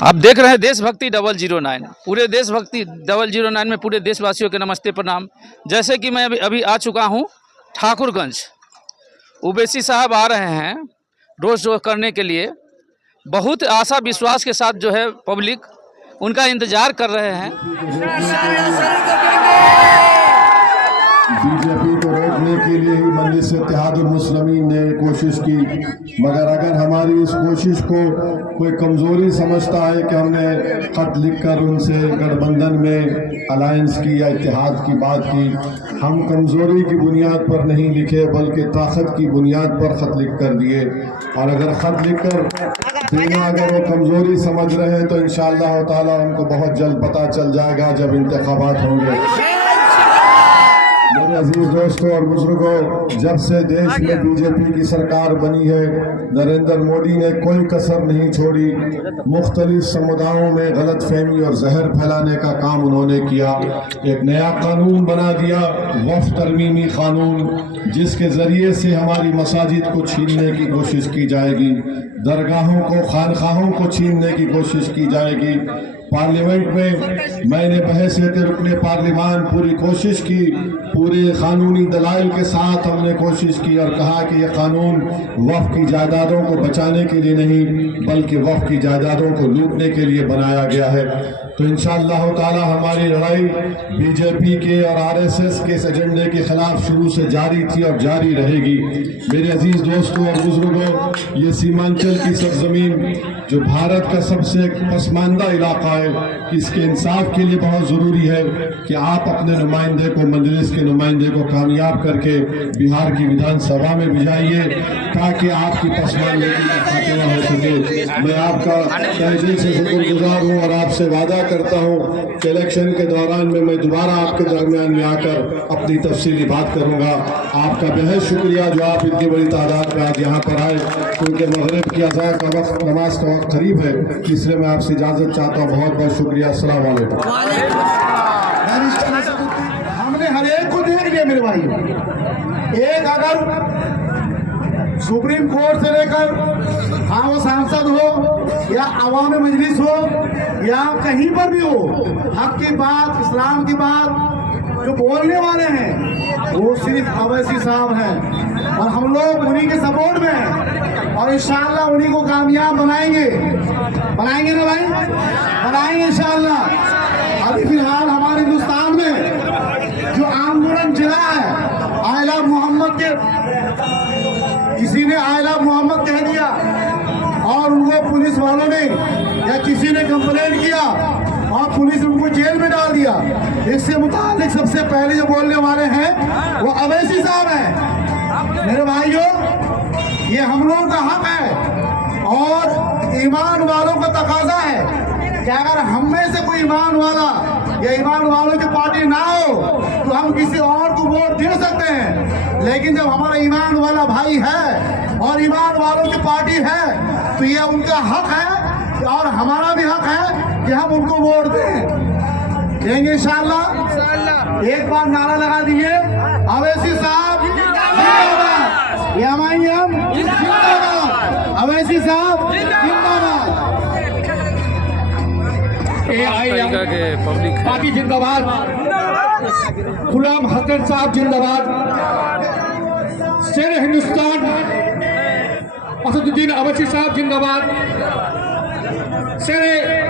आप देख रहे हैं देशभक्ति 009। पूरे देशभक्ति 009 में पूरे देशवासियों के नमस्ते प्रणाम। जैसे कि मैं अभी आ चुका हूं ठाकुरगंज। ओवैसी साहब आ रहे हैं रोड शो करने के लिए। बहुत आशा विश्वास के साथ जो है पब्लिक उनका इंतजार कर रहे हैं। बीजेपी को रोकने के लिए ही मजलिस इत्तेहादुल मुस्लिमीन ने कोशिश की, मगर अगर हमारी इस कोशिश को कोई कमज़ोरी समझता है कि हमने ख़त लिखकर उनसे गठबंधन में अलायंस की या इत्तेहाद की बात की, हम कमज़ोरी की बुनियाद पर नहीं लिखे बल्कि ताकत की बुनियाद पर ख़त लिख कर दिए। और अगर ख़त लिख कर देना अगर वो कमज़ोरी समझ रहे हैं तो इंशाअल्लाह ताला उनको बहुत जल्द पता चल जाएगा जब इंतखाबात होंगे। मेरे अजीज दोस्तों और बुजुर्गों, जब से देश में बीजेपी की सरकार बनी है, नरेंद्र मोदी ने कोई कसर नहीं छोड़ी। मुख्तलिफ समुदायों में गलत फहमी और जहर फैलाने का काम उन्होंने किया। एक नया कानून बना दिया, वक्फ तरमीमी कानून, जिसके जरिए से हमारी मसाजिद को छीनने की कोशिश की जाएगी, दरगाहों को खानखाहों को छीनने की कोशिश की जाएगी। पार्लियामेंट में मैंने बहसियत रुकने पार्लियामान पूरी कोशिश की, पूरे कानूनी दलाइल के साथ हमने कोशिश की और कहा कि यह कानून वक्फ की जायदादों को बचाने के लिए नहीं बल्कि वक्फ की जायदादों को लूटने के लिए बनाया गया है। तो इंशाअल्लाह ताला हमारी लड़ाई बीजेपी के और आरएसएस के इस एजेंडे के खिलाफ शुरू से जारी थी और जारी रहेगी। मेरे अजीज दोस्तों और बुजुर्गों, ये सीमांचल की सरजमीन जो भारत का सबसे पसमानदा इलाका है, इसके इंसाफ के लिए बहुत ज़रूरी है कि आप अपने नुमाइंदे को, मजलिस के नुमाइंदे को कामयाब करके बिहार की विधानसभा में भिजाइए ताकि आपकी पसमानदगी का खात्मा हो सके। मैं आपका तहे दिल से शुक्रगुजार हूँ और आपसे वादा करता हूँ कि इलेक्शन के दौरान में मैं दोबारा आपके दरमियान में आकर अपनी तफसीली बात करूँगा। आपका बेहद शुक्रिया जो आप इतनी बड़ी तादाद में आज यहाँ पर आए, क्योंकि मगरिब की अज़ा का वक्त, नमाज का वक्त करीब है, इसलिए मैं आपसे इजाज़त चाहता हूँ। बहुत बहुत शुक्रिया। अस्सलाम वालेकुम। हमने हर एक को देख लिया मेरे भाई। एक अगर सुप्रीम कोर्ट से लेकर हाँ वो सांसद हो या अवाम मजलिस हो या कहीं पर भी हो, हक की बात, इस्लाम की बात जो बोलने वाले हैं वो सिर्फ ओवैसी साहब हैं और हम लोग उन्हीं के सपोर्ट में हैं और इंशाअल्लाह उन्हीं को कामयाब बनाएंगे। बनाएंगे ना भाई? बनाएंगे इंशाअल्लाह। अभी फिलहाल हमारे हिंदुस्तान में जो आंदोलन चला है, आई लव मोहम्मद के, किसी ने आई लव मोहम्मद कह दिया और उनको पुलिस वालों ने या किसी ने कंप्लेंट किया और पुलिस उनको जेल में डाल दिया। इससे मुतालिक सबसे पहले जो बोलने वाले हैं वो ओवैसी साहब हैं। मेरे भाइयों, ये हम लोगों का हक है और ईमान वालों का तकाजा है कि अगर हम में से कोई ईमान वाला या ईमान वालों की पार्टी ना हो तो हम किसी और को वोट दे सकते हैं, लेकिन जब हमारा ईमान वाला भाई है और ईमान वालों की पार्टी है तो ये उनका हक है और हमारा भी हक है कि हम उनको वोट देंगे इंशाअल्लाह। एक बार नारा लगा दीजिए, ओवैसी साहब जिंदाबाद, एमआईएम जिंदाबाद, ओवैसी साहब जिंदाबाद, एआईएम पार्टी जिंदाबाद, गुलाम हसन साहब जिंदाबाद, शेर हिंदुस्तान असदुद्दीन ओवैसी साहब जिंदाबाद, शेर